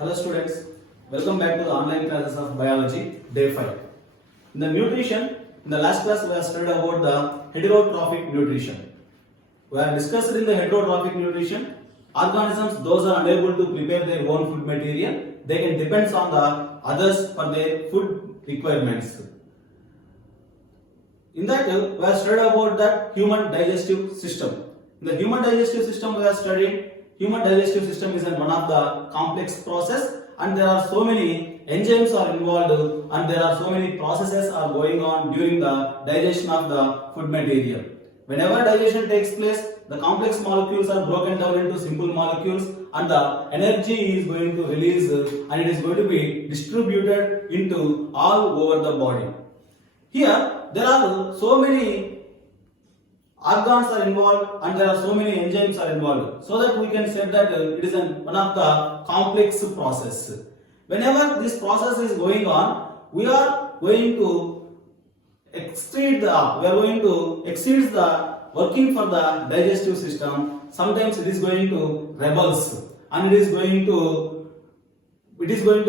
Hello students, welcome back to the online classes of biology, day 5. In the nutrition, in the last class we have studied about the heterotrophic nutrition. We have discussed in the heterotrophic nutrition, organisms those are unable to prepare their own food material, they can depend on the others for their food requirements. In that we have studied about the human digestive system. In the human digestive system we have studied human digestive system is one of the complex process and there are so many enzymes are involved and there are so many processes are going on during the digestion of the food material. Whenever digestion takes place, the complex molecules are broken down into simple molecules and the energy is going to release and it is going to be distributed into all over the body. Here there are so many organs are involved and there are so many enzymes are involved, so that we can say that it is one of the complex process. Whenever this process is going on, we are going to exceed the working for the digestive system. Sometimes it is going to rebels and it is going to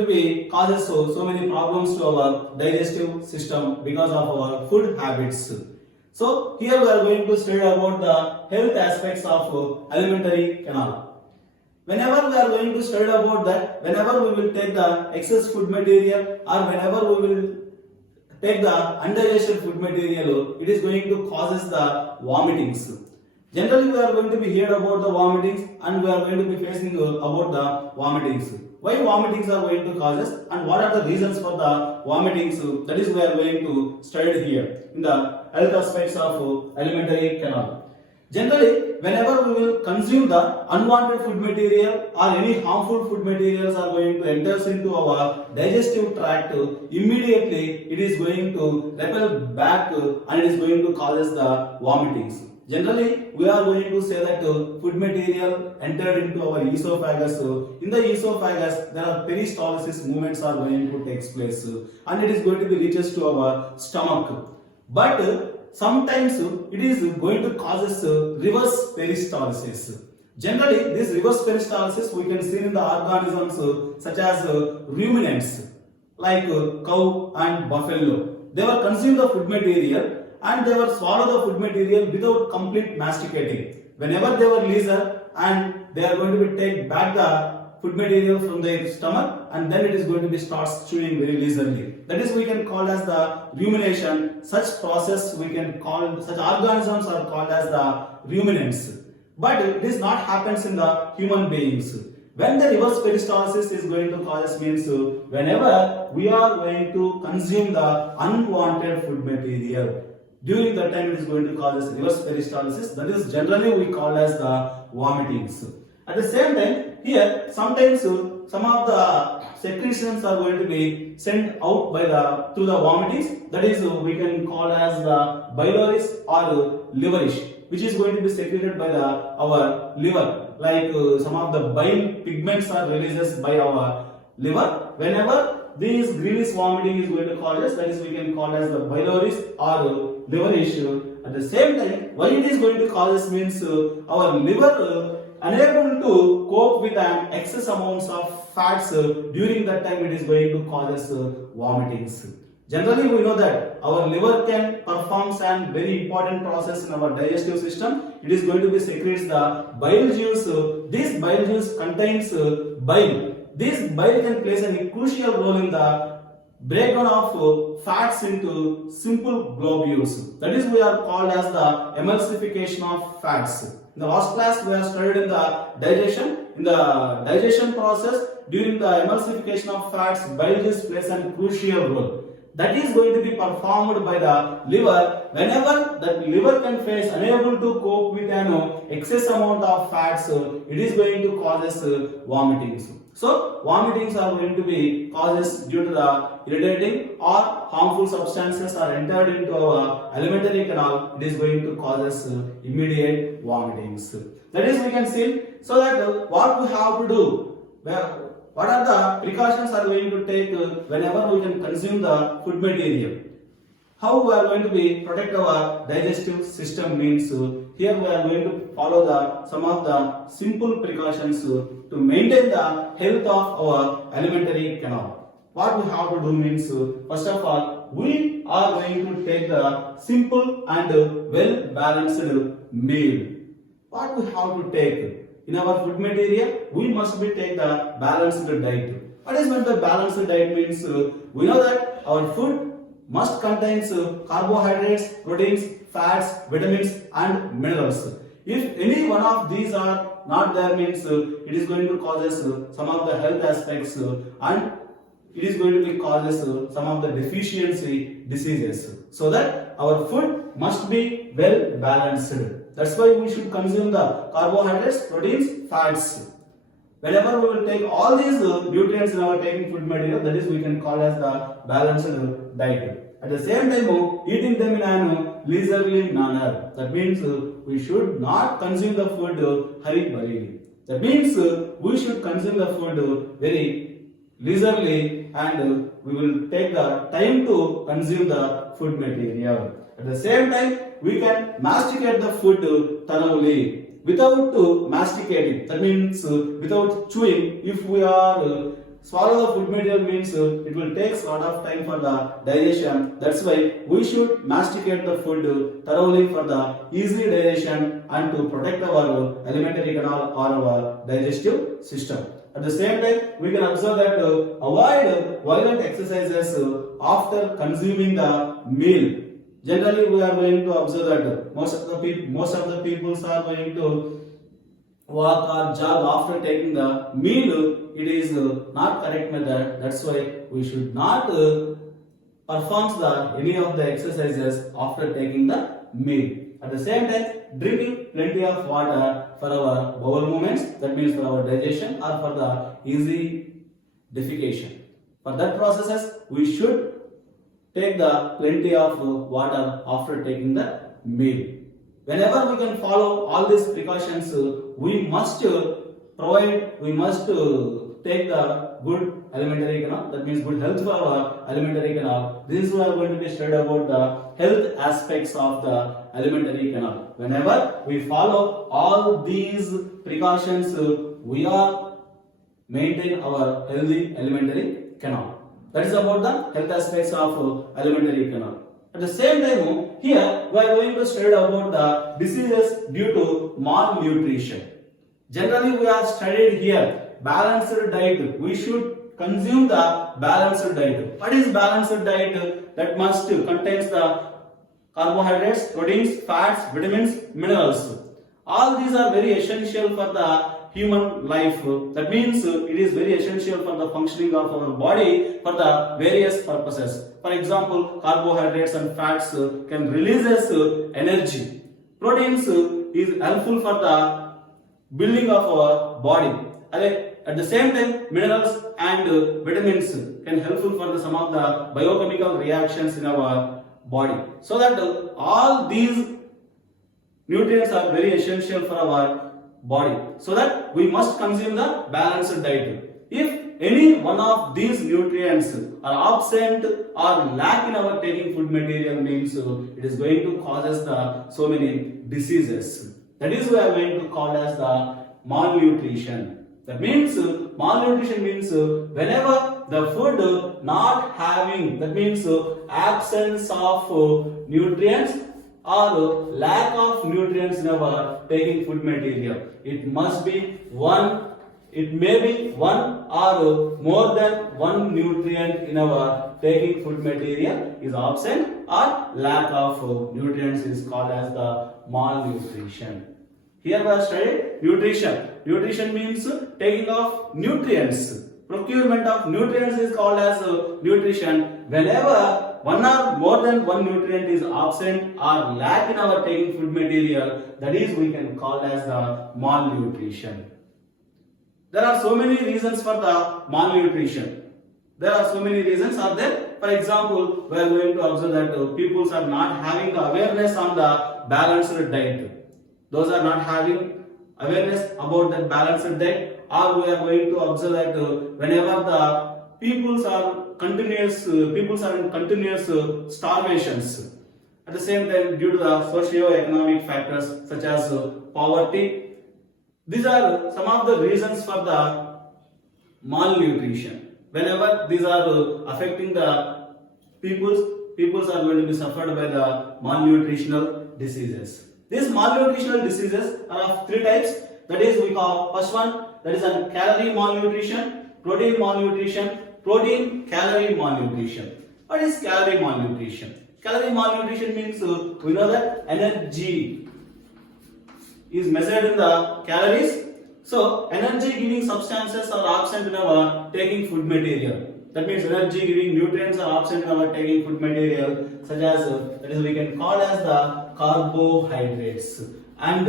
be causes so many problems to our digestive system because of our food habits. So here we are going to study about the health aspects of alimentary canal. Whenever we are going to study about that, whenever we will take the excess food material or whenever we will take the undigested food material, it is going to causes the vomitings. Generally we are going to be heard about the vomitings and we are going to be facing about the vomitings. Why vomitings are going to cause us and what are the reasons for the vomitings, that is we are going to study here in the health aspects of alimentary canal. Generally, whenever we will consume the unwanted food material or any harmful food materials are going to enter into our digestive tract, immediately it is going to repel back and it is going to cause us the vomitings. Generally, we are going to say that food material entered into our esophagus. In the esophagus, there are peristalsis movements are going to take place and it is going to be reaches to our stomach. But sometimes it is going to cause us reverse peristalsis. Generally, this reverse peristalsis we can see in the organisms such as ruminants like cow and buffalo. They were consume the food material and they were swallow the food material without complete masticating. Whenever they were leisure and they are going to be take back the food material from their stomach and then it is going to be starts chewing very leisurely. That is we can call as the rumination. Such process we can call, such organisms are called as the ruminants. But this not happens in the human beings. When the reverse peristalsis is going to cause means whenever we are going to consume the unwanted food material, during that time it is going to cause us reverse peristalsis. That is generally we call as the vomitings. At the same time, here sometimes some of the secretions are going to be sent out by through the vomitings. That is we can call as the biliaris or liverish, which is going to be secreted by our liver. Like some of the bile pigments are released by our liver. Whenever this greenish vomiting is going to cause us, that is we can call as the biliaris or liverish. At the same time, why it is going to cause us means our liver unable to cope with an excess amounts of fats, during that time it is going to cause us vomitings. Generally we know that our liver can perform a very important process in our digestive system. It is going to be secretes the bile juice. This bile juice contains bile. This bile can play a crucial role in the breakdown of fats into simple globules. That is we are called as the emulsification of fats. In the last class we have studied in the digestion. In the digestion process, during the emulsification of fats, bile juice plays a crucial role. That is going to be performed by the liver. Whenever that liver can face unable to cope with an excess amount of fats, it is going to cause us vomitings. So vomitings are going to be causes due to the irritating or harmful substances are entered into our alimentary canal. It is going to cause us immediate vomitings. That is we can see. So that what we have to do, what are the precautions are going to take whenever we can consume the food material. How we are going to be protect our digestive system means here we are going to follow some of the simple precautions to maintain the health of our alimentary canal. What we have to do means, first of all, we are going to take the simple and well balanced meal. What we have to take in our food material, we must be take the balanced diet. What is meant by balanced diet means, we know that our food must contains carbohydrates, proteins, fats, vitamins and minerals. If any one of these are not there means, it is going to cause us some of the health aspects and it is going to be causes some of the deficiency diseases. So that our food must be well balanced. That's why we should consume the carbohydrates, proteins, fats. Whenever we will take all these nutrients in our taking food material, that is we can call as the balanced diet. At the same time, eating them in a leisurely manner. That means we should not consume the food hurriedly. That means we should consume the food very leisurely and we will take the time to consume the food material. At the same time, we can masticate the food thoroughly without masticating. That means without chewing. If we are swallow the food material means it will take a lot of time for the digestion. That's why we should masticate the food thoroughly for the easy digestion and to protect our alimentary canal or our digestive system. At the same time, we can observe that avoid violent exercises after consuming the meal. Generally, we are going to observe that most of the people are going to walk or jog after taking the meal. It is not correct method. That's why we should not perform any of the exercises after taking the meal. At the same time, drinking plenty of water for our bowel movements, that means for our digestion or for the easy defecation. For that processes, we should take the plenty of water after taking the meal. Whenever we can follow all these precautions, we must take the good alimentary canal, that means good health for our alimentary canal. This we are going to be studied about the health aspects of the alimentary canal. Whenever we follow all these precautions, we are maintain our healthy alimentary canal. That is about the health aspects of alimentary canal. At the same time, here we are going to study about the diseases due to malnutrition. Generally, we are studied here balanced diet. We should consume the balanced diet. What is balanced diet? That must contains the carbohydrates, proteins, fats, vitamins, minerals. All these are very essential for the human life. That means it is very essential for the functioning of our body for the various purposes. For example, carbohydrates and fats can release us energy. Proteins is helpful for the building of our body. At the same time, minerals and vitamins can helpful for some of the biochemical reactions in our body. So that all these nutrients are very essential for our body. So that we must consume the balanced diet. If any one of these nutrients are absent or lack in our taking food material means it is going to cause us so many diseases. That is we are going to call as the malnutrition. That means malnutrition means whenever the food not having, that means absence of nutrients or lack of nutrients in our taking food material. It must be one, it may be one or more than one nutrient in our taking food material is absent or lack of nutrients is called as the malnutrition. Here we are studying nutrition. Nutrition means taking of nutrients. Procurement of nutrients is called as nutrition. Whenever one or more than one nutrient is absent or lack in our taking food material, that is we can call as the malnutrition. There are so many reasons for the malnutrition. There are so many reasons are there. For example, we are going to observe that people are not having the awareness on the balanced diet. Those are not having awareness about that balanced diet, or we are going to observe that whenever the people are in continuous starvations, At the same time, due to the socio-economic factors such as poverty, these are some of the reasons for the malnutrition. Whenever these are affecting the peoples are going to be suffered by the malnutritional diseases. These malnutritional diseases are of three types. That is, we call first one, that is a calorie malnutrition, protein malnutrition, protein calorie malnutrition. What is calorie malnutrition? Calorie malnutrition means we know that energy is measured in the calories. So energy giving substances are absent in our taking food material. That means energy giving nutrients are absent in our taking food material, such as that is we can call as the carbohydrates and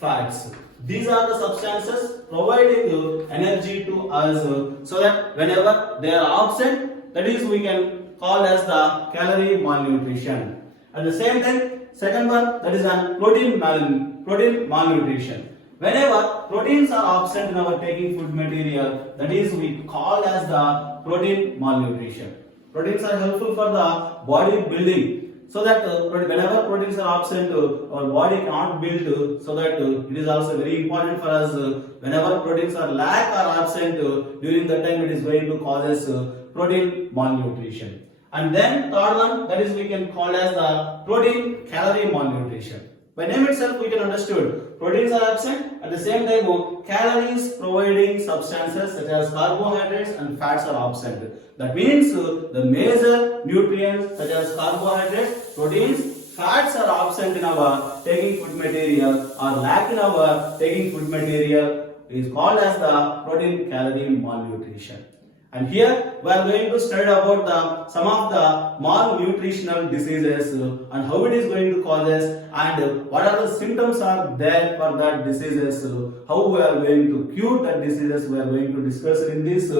fats. These are the substances providing energy to us, so that whenever they are absent, that is we can call as the calorie malnutrition. At the same time, second one, that is a protein malnutrition. Whenever proteins are absent in our taking food material, that is we call as the protein malnutrition. Proteins are helpful for the body building, so that whenever proteins are absent, our body cannot build, so that it is also very important for us. Whenever proteins are lack or absent, during that time it is going to cause protein malnutrition. And then third one, that is we can call as the protein calorie malnutrition. By name itself we can understood proteins are absent, at the same time calories providing substances such as carbohydrates and fats are absent. That means the major nutrients such as carbohydrates, proteins, fats are absent in our taking food material or lack in our taking food material is called as the protein calorie malnutrition. And here we are going to study about some of the malnutritional diseases and how it is going to cause us and what are the symptoms are there for that diseases, how we are going to cure that diseases. We are going to discuss in this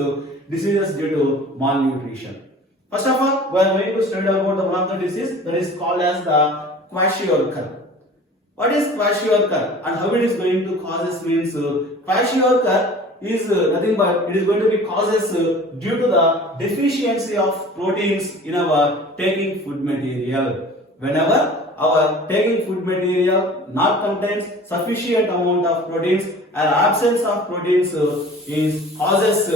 diseases due to malnutrition. First of all, we are going to study about one of the disease that is called as the kwashiorkor. What is kwashiorkor and how it is going to cause us means kwashiorkor is nothing but it is going to be causes due to the deficiency of proteins in our taking food material. Whenever our taking food material not contains sufficient amount of proteins or absence of proteins is causes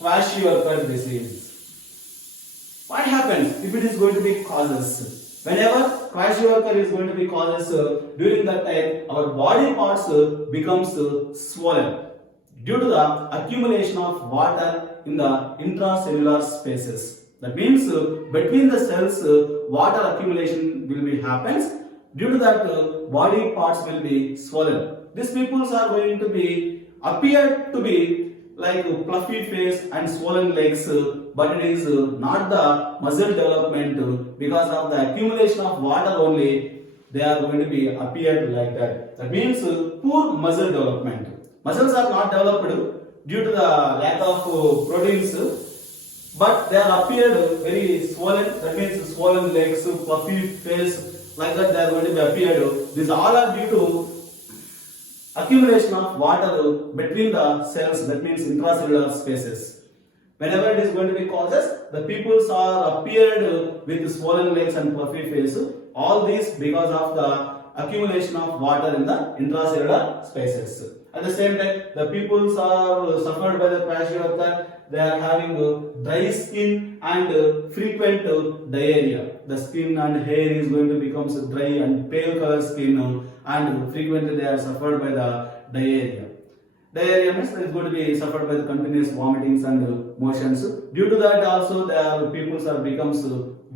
kwashiorkor disease. What happens if it is going to be causes? Whenever kwashiorkor is going to be causes during that time our body parts becomes swollen due to the accumulation of water in the intracellular spaces. That means between the cells water accumulation will be happens. Due to that body parts will be swollen. These peoples are going to be appear to be like fluffy face and swollen legs, but it is not the muscle development because of the accumulation of water only they are going to be appeared like that. That means poor muscle development. Muscles are not developed due to the lack of proteins, but they are appeared very swollen. That means swollen legs, fluffy face, like that they are going to be appeared. These all are due to accumulation of water between the cells. That means intracellular spaces. Whenever it is going to be causes, the peoples are appeared with swollen legs and fluffy face. All these because of the accumulation of water in the intracellular spaces. At the same time, the peoples are suffered by the kwashiorkor. They are having dry skin and frequent diarrhea. The skin and hair is going to become dry and pale color skin, and frequently they are suffered by the diarrhea. Diarrhea means it is going to be suffered by the continuous vomitings and motions. Due to that also the peoples are becomes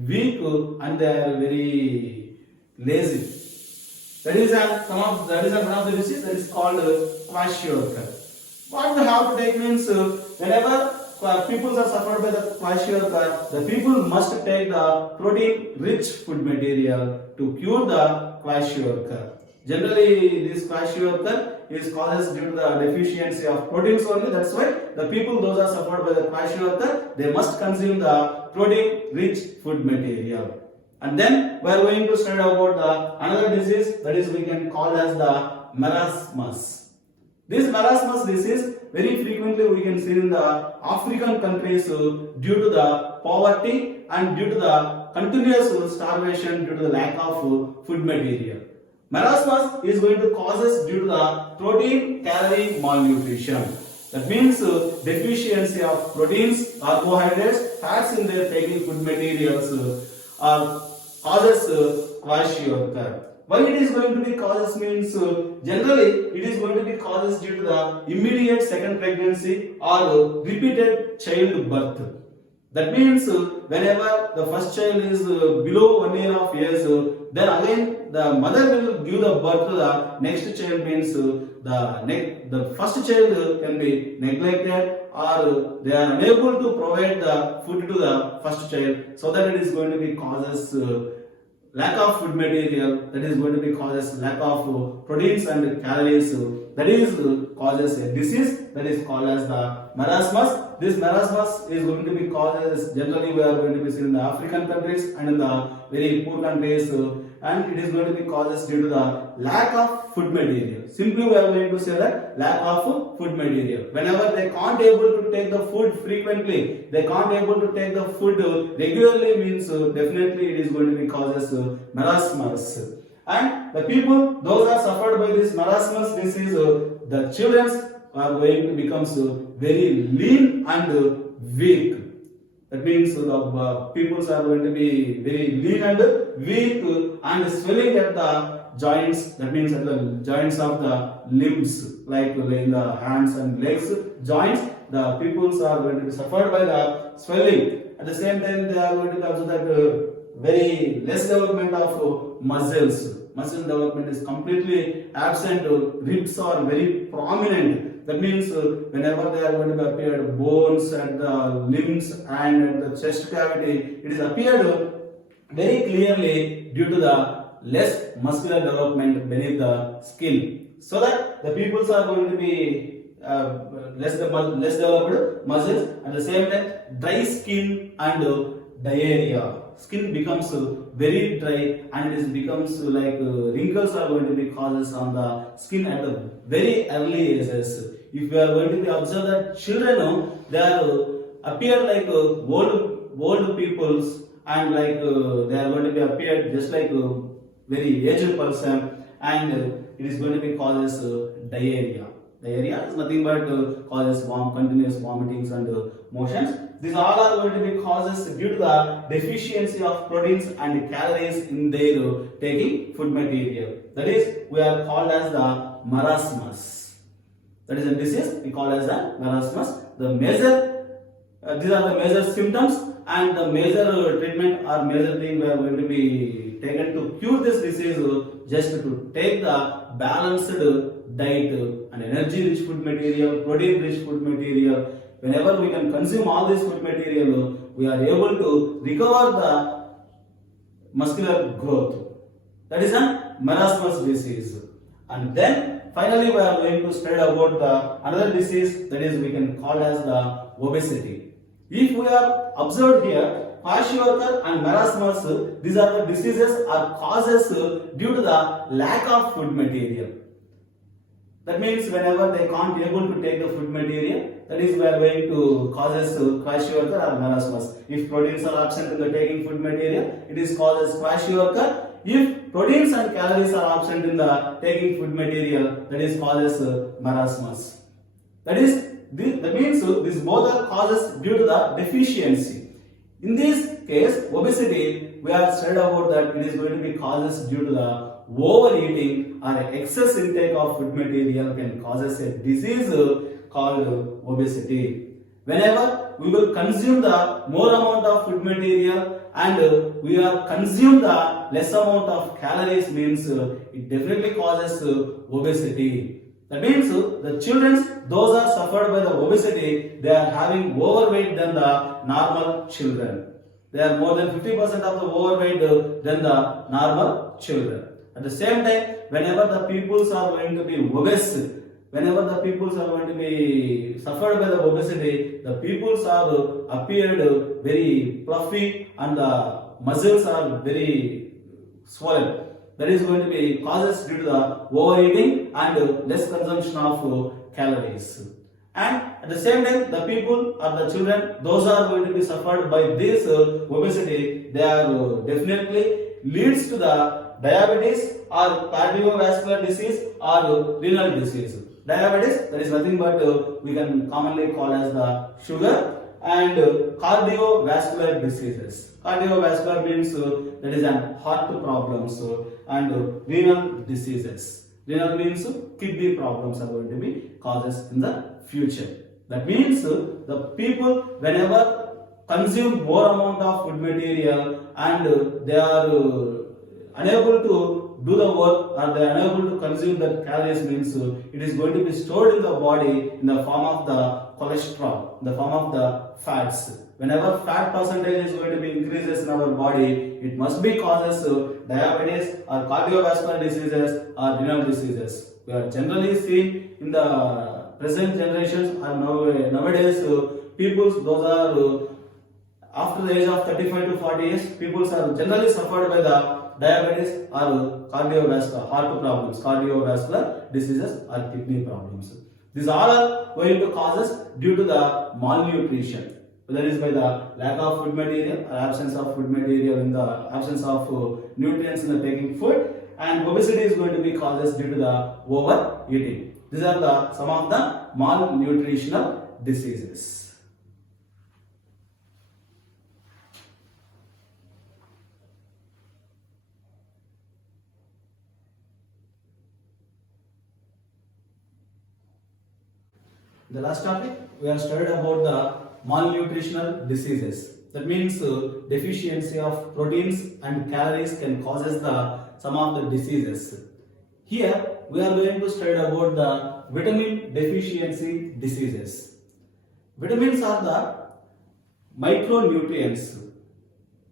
weak and they are very lazy. That is one of the disease that is called kwashiorkor. What we have to take means whenever people are suffered by the kwashiorkor, the people must take the protein-rich food material to cure the kwashiorkor. Generally, this kwashiorkor is causes due to the deficiency of proteins only. That's why the people those are suffered by the kwashiorkor, they must consume the protein-rich food material. And then we are going to study about another disease that is we can call as the marasmus. This marasmus disease very frequently we can see in the African countries due to the poverty and due to the continuous starvation due to the lack of food material. Marasmus is going to cause us due to the protein calorie malnutrition. That means deficiency of proteins, carbohydrates, fats in their taking food materials or causes kwashiorkor. Why it is going to be causes means generally it is going to be causes due to the immediate second pregnancy or repeated childbirth. That means whenever the first child is below 1 year of age, then again the mother will give the birth to the next child means the first child can be neglected or they are unable to provide the food to the first child, so that it is going to be causes lack of food material, that is going to be causes lack of proteins and calories, that is causes a disease that is called as the marasmus. This marasmus is going to be causes generally we are going to be seen in the African countries and in the very poor countries, and it is going to be causes due to the lack of food material. Simply we are going to say that lack of food material. Whenever they can't able to take the food frequently, they can't able to take the food regularly means definitely it is going to be causes marasmus. And the people, those are suffered by this marasmus disease, the children are going to become very lean and weak. That means the peoples are going to be very lean and weak and swelling at the joints. That means at the joints of the limbs, like in the hands and legs joints, the peoples are going to be suffered by the swelling. At the same time, they are going to be also that very less development of muscles. Muscle development is completely absent. Ribs are very prominent. That means whenever they are going to be appeared bones at the limbs and at the chest cavity, it is appeared very clearly due to the less muscular development beneath the skin. So that the peoples are going to be less developed muscles. At the same time, dry skin and diarrhea. Skin becomes very dry and it becomes like wrinkles are going to be causes on the skin at the very early ages. If we are going to be observe that children, they are appear like old peoples and like they are going to be appeared just like very aged person, and it is going to be causes diarrhea. Diarrhea is nothing but causes continuous vomitings and motions. These all are going to be causes due to the deficiency of proteins and calories in their taking food material. That is, we are called as the marasmus. That is a disease we call as the marasmus. The major, these are the major symptoms, and the major treatment or major thing we are going to be taken to cure this disease, just to take the balanced diet and energy-rich food material, protein-rich food material. Whenever we can consume all this food material, we are able to recover the muscular growth. That is a marasmus disease. And then finally we are going to study about the another disease, that is we can call as the obesity. If we are observed here, kwashiorkor and marasmus, these are the diseases or causes due to the lack of food material. That means whenever they can't be able to take the food material, that is we are going to causes kwashiorkor or marasmus. If proteins are absent in the taking food material, it is causes kwashiorkor. If proteins and calories are absent in the taking food material, that is causes marasmus. That means these both are causes due to the deficiency. In this case, obesity, we have studied about that it is going to be causes due to the overeating or excess intake of food material can causes a disease called obesity. Whenever we will consume the more amount of food material and we are consume the less amount of calories means it definitely causes obesity. That means the children, those are suffered by the obesity, they are having overweight than the normal children. They are more than 50% of the overweight than the normal children. At the same time, whenever the peoples are going to be obese, whenever the peoples are going to be suffered by the obesity, the peoples are appeared very fluffy and the muscles are very swollen. That is going to be causes due to the overeating and less consumption of calories. And At the same time, the people or the children, those are going to be suffered by this obesity, they are definitely leads to the diabetes or cardiovascular disease or renal disease. Diabetes, that is nothing but we can commonly call as the sugar, and cardiovascular diseases. Cardiovascular means that is an heart problems and renal diseases. Renal means kidney problems are going to be causes in the future. That means the people whenever consume more amount of food material and they are unable to do the work or they are unable to consume the calories, means it is going to be stored in the body in the form of the cholesterol, in the form of the fats. Whenever fat percentage is going to be increases in our body, it must be causes diabetes or cardiovascular diseases or renal diseases. We are generally seeing in the present generations or nowadays people, those are after the age of 35 to 40 years, people are generally suffered by the diabetes or cardiovascular heart problems, cardiovascular diseases or kidney problems. These all are going to causes due to the malnutrition, whether it is by the lack of food material or absence of food material, in the absence of nutrients in the taking food, and obesity is going to be causes due to the overeating. These are the some of the malnutritional diseases. The last topic, we have studied about the malnutritional diseases. That means deficiency of proteins and calories can causes some of the diseases. Here we are going to study about the vitamin deficiency diseases. Vitamins are the micronutrients.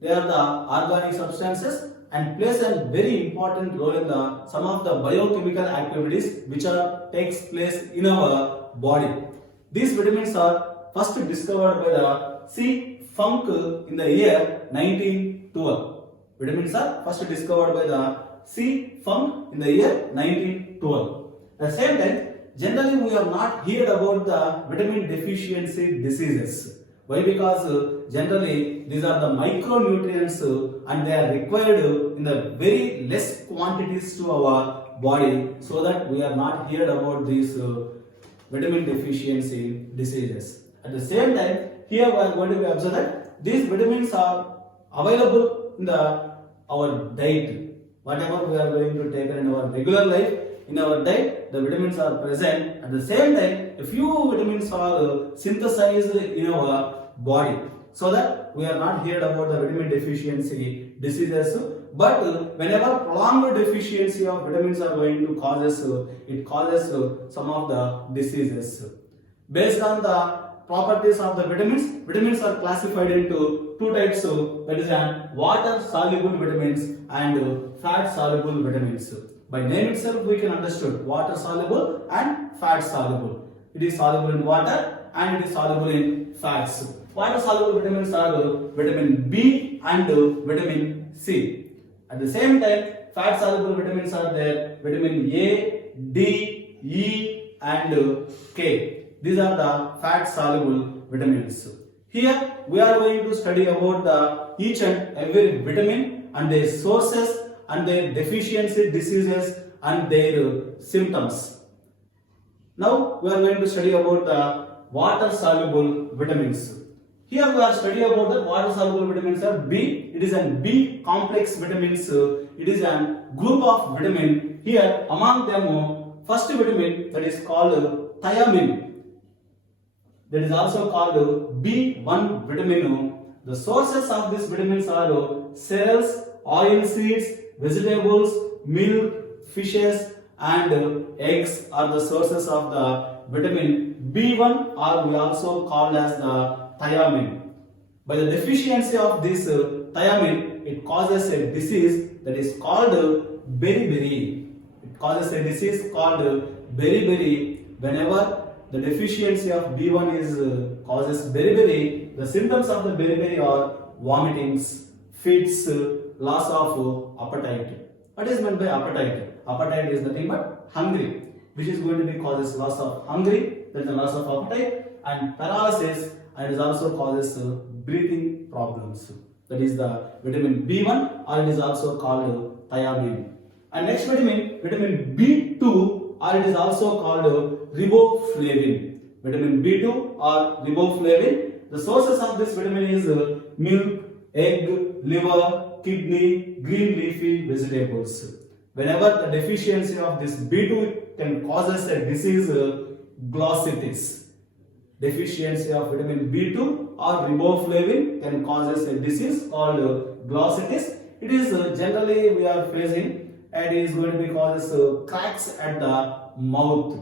They are the organic substances and plays a very important role in some of the biochemical activities which takes place in our body. These vitamins are first discovered by the C. Funk in the year 1912. Vitamins are first discovered by the C. Funk in the year 1912. At the same time, generally we are not heard about the vitamin deficiency diseases. Why? Because generally these are the micronutrients and they are required in the very less quantities to our body, so that we are not heard about these vitamin deficiency diseases. At the same time, here we are going to be observe that these vitamins are available in our diet. Whatever we are going to take in our regular life, in our diet, the vitamins are present. At the same time, a few vitamins are synthesized in our body, so that we are not heard about the vitamin deficiency diseases. But whenever prolonged deficiency of vitamins are going to causes, it causes some of the diseases. Based on the properties of the vitamins, vitamins are classified into two types, that is water soluble vitamins and fat soluble vitamins. By name itself we can understand water soluble and fat soluble. It is soluble in water and it is soluble in fats. Water soluble vitamins are vitamin B and vitamin C. At the same time, fat soluble vitamins are there, vitamin A, D, E and K. These are the fat soluble vitamins. Here we are going to study about each and every vitamin and their sources and their deficiency diseases and their symptoms. Now we are going to study about the water soluble vitamins. Here we are studying about the water soluble vitamins are B. It is an B complex vitamins. It is a group of vitamin. Here among them, first vitamin, that is called thiamine. That is also called B1 vitamin. The sources of these vitamins are cereals, oil seeds, vegetables, milk, fishes and eggs are the sources of the vitamin B1, or we also called as the thiamine. By the deficiency of this thiamine, it causes a disease that is called beriberi. It causes a disease called beriberi. Whenever the deficiency of B1 is causes beriberi, the symptoms of the beriberi are vomitings, fits, loss of appetite. What is meant by appetite? Appetite is nothing but hungry, which is going to be causes loss of hungry, that is the loss of appetite, and paralysis, and it also causes breathing problems. That is the vitamin B1, or it is also called thiamine. And next vitamin B2, or it is also called riboflavin. Vitamin B2 or riboflavin. The sources of this vitamin is milk, egg, liver, kidney, green leafy vegetables. Whenever the deficiency of this B2 can causes a disease, glossitis. Deficiency of vitamin B2 or riboflavin can causes a disease called glossitis. It is generally we are facing, and it is going to be causes cracks at the mouth.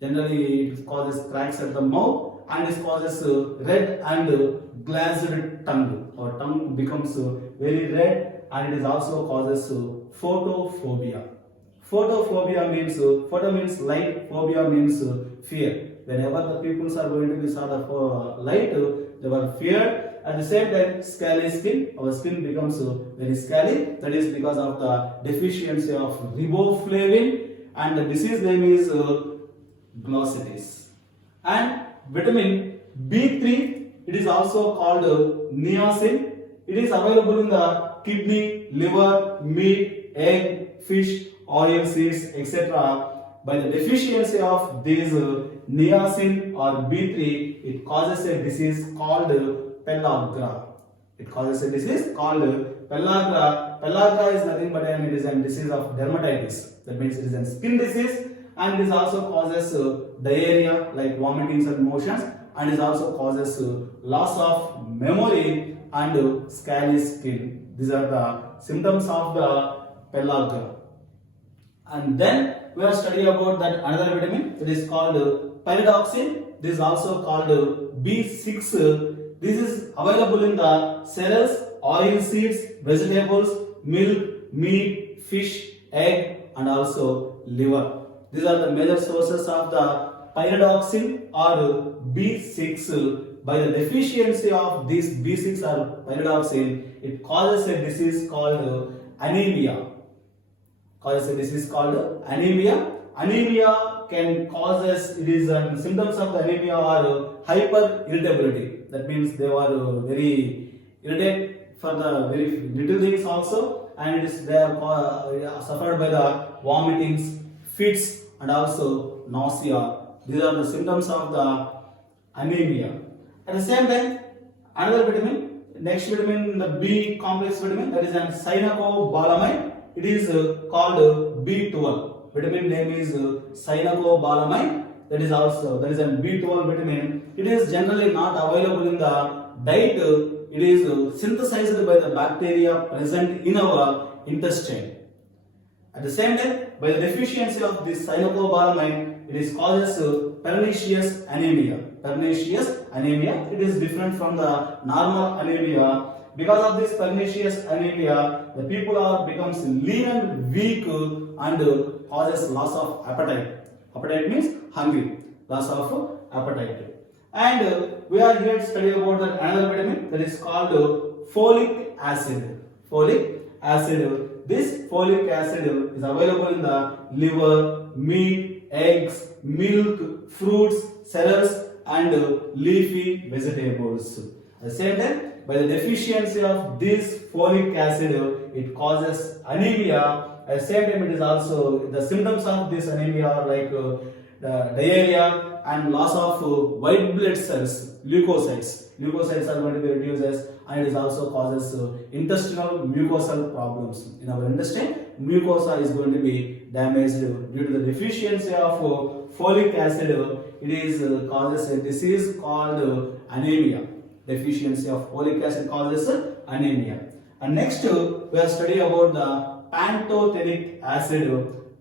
Generally it causes cracks at the mouth, and it causes red and glazed tongue. Our tongue becomes very red, and it is also causes photophobia. Photophobia means photo means light, phobia means fear. Whenever the people are going to be saw the light, they were feared. At the same time, scaly skin, our skin becomes very scaly. That is because of the deficiency of riboflavin, and the disease name is glossitis. And vitamin B3, it is also called niacin. It is available in the kidney, liver, meat, egg, fish, oil, seeds, etc. By the deficiency of these niacin or B3, it causes a disease called pellagra. It causes a disease called pellagra. Pellagra is nothing but it is a disease of dermatitis. That means it is a skin disease, and it also causes diarrhea like vomitings and motions, and it also causes loss of memory and scaly skin. These are the symptoms of the pellagra. And then we are studying about that another vitamin that is called pyridoxine. This is also called B6. This is available in the cereals, oil seeds, vegetables, milk, meat, fish, egg, and also liver. These are the major sources of the pyridoxine or B6. By the deficiency of this B6 or pyridoxine, it causes a disease called anemia. Anemia can causes, it is symptoms of the anemia are hyper irritability. That means they are very irritated for the very little things also, and it is they are suffered by the vomitings, fits, and also nausea. These are the symptoms of the anemia. At the same time, another vitamin, next vitamin, the B complex vitamin, that is an cyanocobalamin. It is called B12. Vitamin name is cyanocobalamin. That is a B12 vitamin. It is generally not available in the diet. It is synthesized by the bacteria present in our intestine. At the same time, by the deficiency of this cyanocobalamin, it is causes pernicious anemia. Pernicious anemia. It is different from the normal anemia. Because of this pernicious anemia, the people becomes lean and weak and causes loss of appetite. Appetite means hungry. Loss of appetite. And we are here to study about another vitamin that is called folic acid. Folic acid. This folic acid is available in the liver, meat, eggs, milk, fruits, cereals, and leafy vegetables. At the same time, by the deficiency of this folic acid, it causes anemia. At the same time, it is also the symptoms of this anemia are like diarrhea and loss of white blood cells, leukocytes. Leukocytes are going to be reduced, and it is also causes intestinal mucosal problems. In our intestine, mucosa is going to be damaged due to the deficiency of folic acid. It is causes a disease called anemia. Deficiency of folic acid causes anemia. And next we are studying about the pantothenic acid.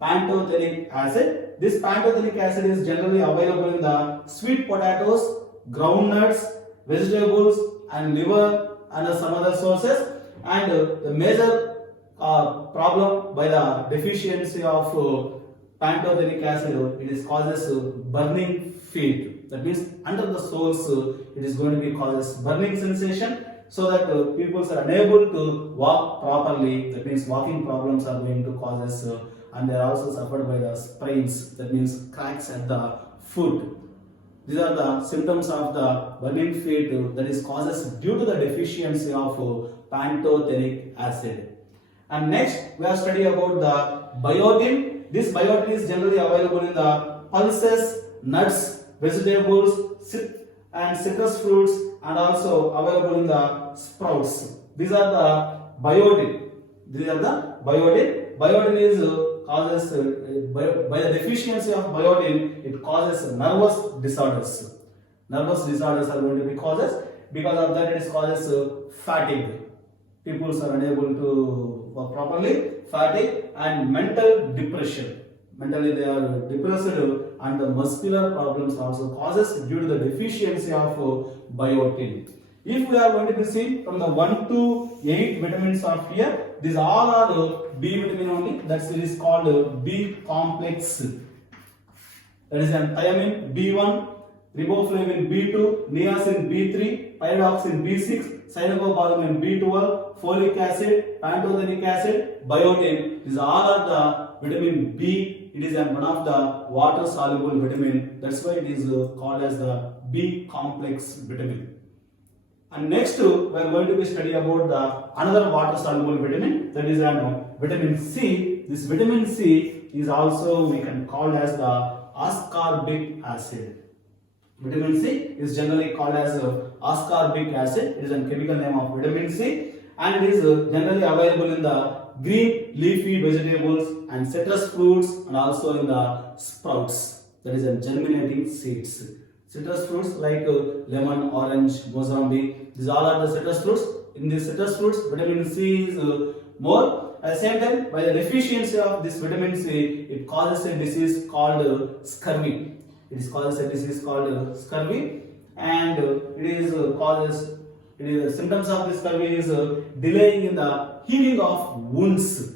Pantothenic acid. This pantothenic acid is generally available in the sweet potatoes, groundnuts, vegetables, and liver, and some other sources. And the major problem by the deficiency of pantothenic acid, it is causes burning feet. That means under the soles, it is going to be causes burning sensation, so that people are unable to walk properly. That means walking problems are going to cause and they are also suffered by the sprains. That means cracks at the foot. These are the symptoms of the burning feet that is causes due to the deficiency of pantothenic acid. And next we are studying about the biotin. This biotin is generally available in the pulses, nuts, vegetables, and citrus fruits, and also available in the sprouts. These are the biotin. These are the biotin. Biotin is causes by the deficiency of biotin, it causes nervous disorders. Nervous disorders are going to be causes. Because of that, it causes fatigue. People are unable to work properly, fatigue, and mental depression. Mentally they are depressed, and the muscular problems also causes due to the deficiency of biotin. If we are going to see from the 1 to 8 vitamins are here, these all are B vitamin only. That is called B complex. That is an thiamine B1, riboflavin B2, niacin B3, pyridoxine B6, cyanocobalamin B12, folic acid, pantothenic acid, biotin. These all are the vitamin B. It is one of the water soluble vitamin. That's why it is called as the B complex vitamin. And next we are going to be studying about the another water soluble vitamin, that is vitamin C. This vitamin C is also we can call as the ascorbic acid. Vitamin C is generally called as ascorbic acid. It is a chemical name of vitamin C, and it is generally available in the green leafy vegetables and citrus fruits, and also in the sprouts, that is germinating seeds. Citrus fruits like lemon, orange, mosambi, these all are the citrus fruits. In these citrus fruits, vitamin C is more. At the same time, by the deficiency of this vitamin C, it causes a disease called scurvy. It is causes a disease called scurvy, and it is causes. It is symptoms of this scurvy is delaying in the healing of wounds.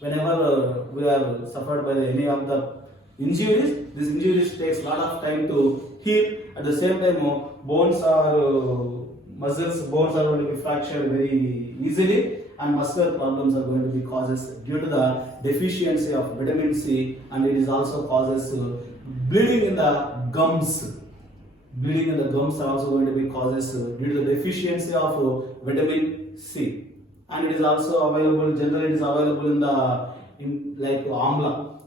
Whenever we are suffered by any of the injuries, this injuries takes a lot of time to heal. At the same time, bones are muscles, bones are going to be fractured very easily, and muscular problems are going to be causes due to the deficiency of vitamin C, and it is also causes bleeding in the gums. Bleeding in the gums are also going to be causes due to the deficiency of vitamin C, and it is also available. Generally, it is available in like amla.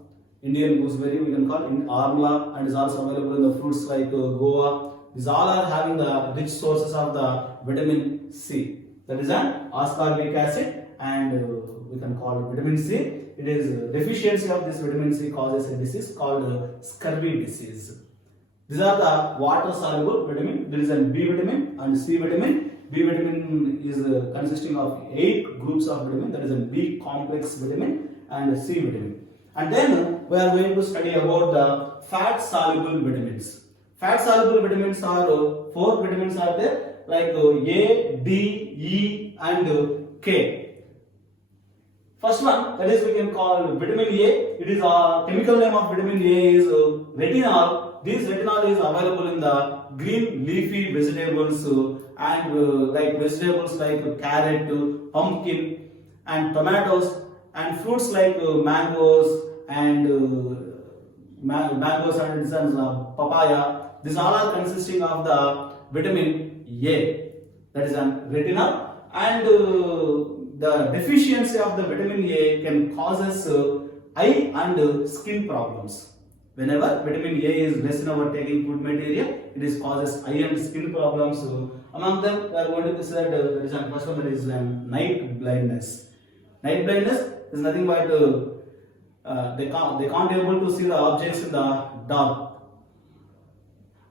Indian gooseberry we can call in amla, and is also available in the fruits like guava. These all are having the rich sources of the vitamin C. That is an ascorbic acid, and we can call it vitamin C. It is deficiency of this vitamin C causes a disease called scurvy disease. These are the water soluble vitamin. There is a B vitamin and C vitamin. B vitamin is consisting of 8 groups of vitamin. That is a B complex vitamin and C vitamin. And then we are going to study about the fat soluble vitamins. Fat soluble vitamins are 4 vitamins are there, like A, D, E and K. First one, that is we can call vitamin A. It is a chemical name of vitamin A is retinol. This retinol is available in the green leafy vegetables and like vegetables like carrot, pumpkin and tomatoes, and fruits like mangoes and papaya. These all are consisting of the vitamin A, that is an retinol, and the deficiency of the vitamin A can causes eye and skin problems. Whenever vitamin A is less in our taking food material, it is causes eye and skin problems. Among them, we are going to say there is a first one, that is night blindness. Night blindness is nothing but they can't able to see the objects in the dark.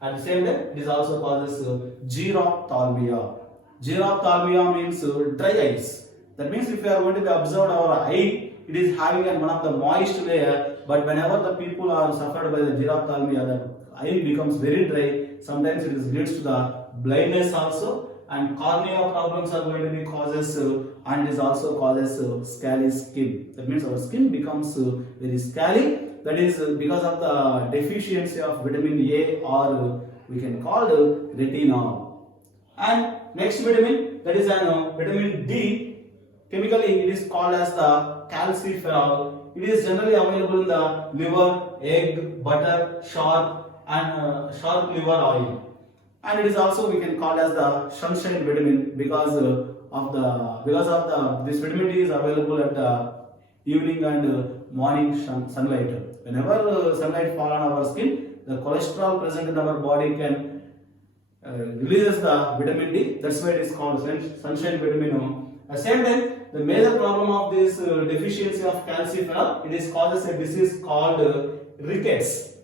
At the same time, it is also causes xerophthalmia. Xerophthalmia means dry eyes. That means if we are going to be observed our eye, it is having one of the moist layer, but whenever the people are suffered by the xerophthalmia, the eye becomes very dry. Sometimes it leads to the blindness also, and cornea problems are going to be causes, and is also causes scaly skin. That means our skin becomes very scaly. That is because of the deficiency of vitamin A, or we can call retinol. And next vitamin, that is vitamin D. Chemically, it is called as the calciferol. It is generally available in the liver, egg, butter, shark, and shark liver oil. And it is also we can call as the sunshine vitamin because this vitamin D is available at the evening and morning sunlight. Whenever sunlight fall on our skin, the cholesterol present in our body can releases the vitamin D. That's why it is called sunshine vitamin. At the same time, the major problem of this deficiency of calcium, it is causes a disease called rickets.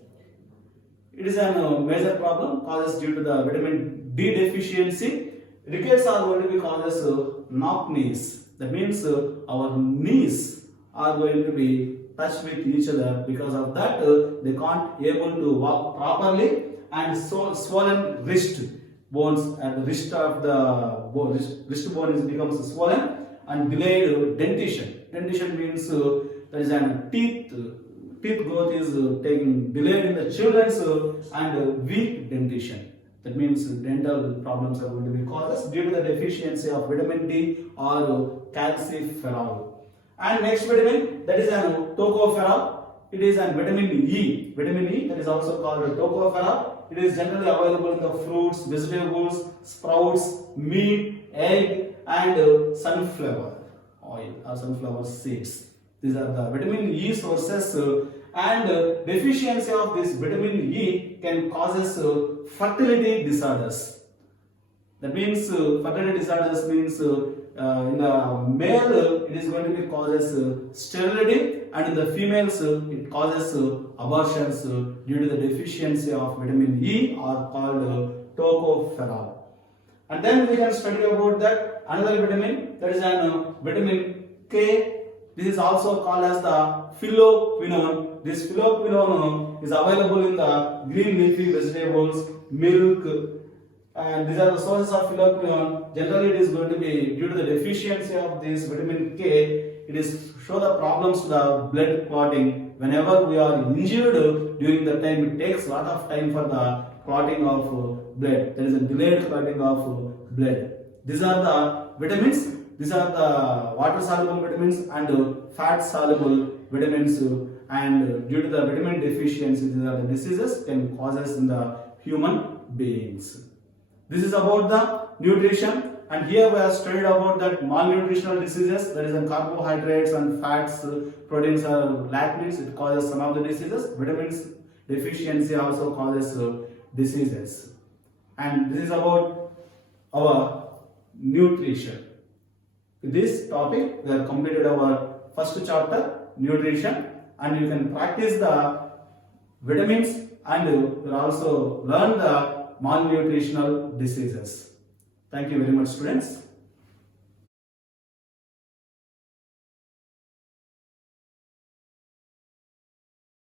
It is a major problem causes due to the vitamin D deficiency. Rickets are going to be causes knock knees. That means our knees are going to be touched with each other. Because of that, they can't able to walk properly, and so swollen wrist bones at the wrist of the wrist bone becomes swollen, and delayed dentition. Dentition means there is a teeth growth is taking delayed in the children's and weak dentition. That means dental problems are going to be caused due to the deficiency of vitamin D or calciferol. And next vitamin, that is an tocopherol. It is a vitamin E. Vitamin E, that is also called tocopherol. It is generally available in the fruits, vegetables, sprouts, meat, egg, and sunflower oil or sunflower seeds. These are the vitamin E sources, and deficiency of this vitamin E can causes fertility disorders. That means fertility disorders means in the male it is going to be causes sterility, and in the females it causes abortions due to the deficiency of vitamin E or called tocopherol. And then we can study about that another vitamin, that is an vitamin K. This is also called as the phylloquinone. This phylloquinone is available in the green leafy vegetables, milk, and these are the sources of phylloquinone. Generally, it is going to be due to the deficiency of this vitamin K. It is show the problems to the blood clotting. Whenever we are injured during the time, it takes a lot of time for the clotting of blood. There is a delayed clotting of blood. These are the vitamins. These are the water soluble vitamins and fat soluble vitamins, and due to the vitamin deficiency, these are the diseases can causes in the human beings. This is about the nutrition, and here we have studied about that malnutritional diseases, that is in carbohydrates and fats, proteins or lack means it causes some of the diseases. Vitamins deficiency also causes diseases. And this is about our nutrition. With this topic, we have completed our first chapter, nutrition, and you can practice the vitamins, and you will also learn the malnutritional diseases. Thank you very much, students.